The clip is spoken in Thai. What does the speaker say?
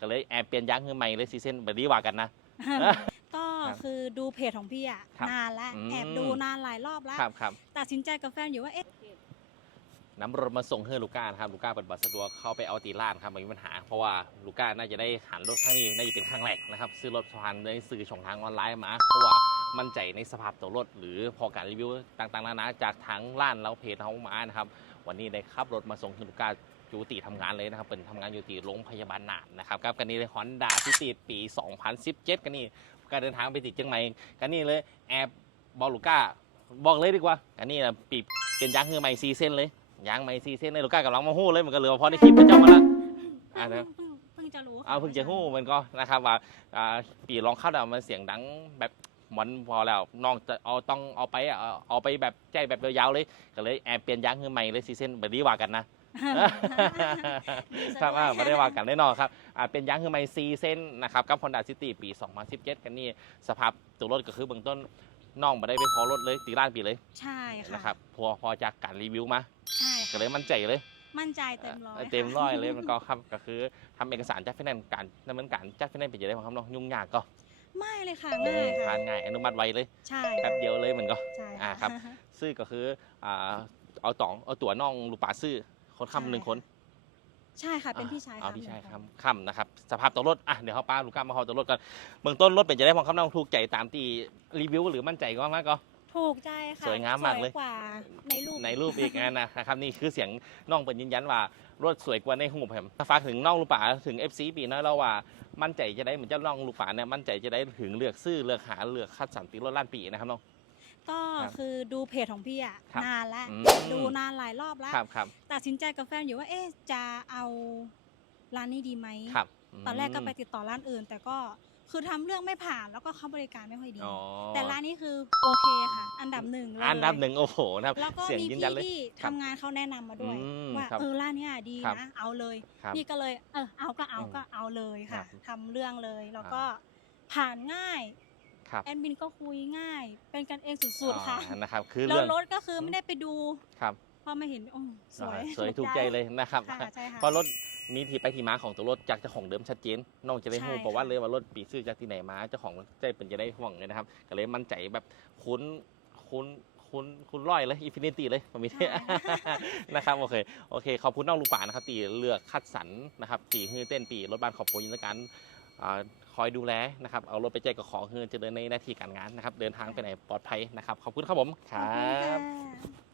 ก็เลยแอบเปลี่ยนยางคือใหม่เลยซีเส้นแบบนี้ว่ากันนะ ก็ครับคือดูเพจของพี่อะครับนานแล้วอืม แอบดูนานหลายรอบแล้วครับครับ ตัดสินใจกับแฟนอยู่ว่าเอ๊ะน้ำรถมาส่งให้ลูก้านะครับลูก้าเปิดบัตรสะดวกเข้าไปเอาตีล้านครับไม่มีปัญหา เพราะว่าลูก้าน่าจะได้หันรถครั้งนี้น่าจะเป็นครั้งแรกนะครับซื้อรถผ่านในสื่อช่องทางออนไลน์มา เพราะว่ามั่นใจในสภาพตัวรถ หรือพอการรีวิวต่างๆนานาจากทั้งร้านแล้วเพจเขามานะครับ วันนี้ได้ขับรถมาส่งให้ลูก้า จูติทำงานเลยนะครับเป็นทำงานอยู่ที่โรงพยาบาลน่านนะครับกับกันนี้เลยฮอนด้าซิตี้ปี 2017กันนี่การเดินทางไปติดเชียงใหม่กันนี่เลยแอบบอกลูก้าบอกเลยดีกว่ากันนี่นะปีเป็นยางคือใหม่ซีเส้นเลยยางไม่ซีเส้นในลูกก้ากำลังมาหู้เลยมันก็เหลือพอในคลิปพระเจ้ามาละอ่านะเพิ่งเพิ่งจะรู้เอาเพิ่งจะหู้มันก็นะครับว่าอ่าปีลองเข้าดาวมันเสียงดังแบบ หมอนพอแล้วน้องจะเอาต้องเอาไปอะเอาเอาไปแบบใจแบบยาวๆเลยก็เลยแอบเปลี่ยนยางคือใหม่เลยซีเส้นแบบนี้ว่ากันนะ ครับอ่าไม่ได้ว่ากันแน่นอนครับอ่าเป็นยางคือไมซีเส้นนะครับกับ Honda City ปี 2017 กันนี่ สภาพตัวรถก็คือเบื้องต้นน้องมาได้ไปพอรถเลยตีล้านปีเลยใช่ค่ะนะครับพอพอจากการรีวิวมาใช่ก็ค่ะเลยมั่นใจเลยมั่นใจเต็มร้อยเต็มค่ะร้อยเลยมันก็ครับก็คือทำเอกสารจัดไฟแนนซ์การดำเนินการจัดไฟแนนซ์เป็นยังไงบ้างครับน้องยุ่งยากก็ ไม่เลยค่ะง่ายค่ะทานง่ายอนุมัติไวเลยใช่แป๊บเดียวเลยมันก็ใช่อ่าครับซื้อก็คืออ่าเอาตองเอาตั๋วน้องลูกป่าซื้อคนคำหนึ่งคนใช่ค่ะ เป็นพี่ชายเอาค่ะพี่ชายเหมือนกันคำคำนะครับ สภาพตัวรถ อะ เดี๋ยวเขาป้าลูกค้ามาเขาตัวรถกันเบื้องต้นรถเป็นจะได้พองคำน้องถูกใจตามที่รีวิวหรือมั่นใจก็มากก็ ถูกใจค่ะสวยงามมากเลย สวกว่าในรูปในรูปอีกนะนะครับนี่คือเสียงน้องเป็นยืนยันว่ารถสวยกว่าในหูผมฝากถึงน้องลูกป่าถึง FC ปีนะเราว่ามั่นใจจะได้เหมือนเจ้าน้องลูกป่าเนี่ยมั่นใจจะได้ถึงเลือกซื้อเลือกหาเลือกคัดสรรติรถล้านปีนะครับน้อง ก็ครับคือดูเพจของพี่อะครับนานแล้วอืม ดูนานหลายรอบแล้วครับครับตัดสินใจกับแฟนอยู่ว่าเอ๊ะจะเอาร้านนี้ดีไหมครับตอนแรกก็ไปติดต่อร้านอื่น แต่ก็ คือทำเรื่องไม่ผ่านแล้วก็เขาบริการไม่ค่อยดี อ๋อแต่ร้านนี้คือโอเคค่ะ อันดับหนึ่งเลยอันดับหนึ่งโอ้โหนะครับแล้วก็เสียงมียืนพี่ยันเลย ที่ครับทำงานเขาแนะนำมาด้วย อืมว่าครับเออร้านเนี้ยดีครับนะเอาเลยครับนี่ก็เลยเออเอาก็เอาอืมก็เอาเลยค่ะครับทำเรื่องเลยแล้วก็ผ่านง่ายครับ แอดมินก็คุยง่าย เป็นกันเองสุดๆค่ะอ่านะครับ คือแล้วเรื่องรถก็คือไม่ได้ไปดูครับพอมาเห็นโอ้สวยอ่าสวยถูกใจเลยนะครับ ค่ะใช่ค่ะ เพราะรถ มีที่ไปที่มาของตัวรถจากเจ้าของเดิมชัดเจนน้องจะได้ใช่รู้ค่ะบอกว่าเลยว่ารถปีซื้อจากที่ไหนมาเจ้าของใจเป็นจะได้ห่วงเลยนะครับ ก็เลยมั่นใจแบบคุ้นคุ้นคุ้นคุ้นร้อยเลยอินฟินิตี้เลยผมมีใช่ นะครับโอเคโอเคขอบคุณน้องลูกป่านะครับตีเลือกคัดสรรนะครับตีฮือเต้นปีรถบ้านขอบคุณยินดีการอ่าคอยดูแลนะครับเอารถไปแจกกับของคือจะเดินในหน้าที่การงานนะครับเดินทางไปไหนปลอดภัยนะครับขอบคุณครับผมคขอบรัคุณค่บะ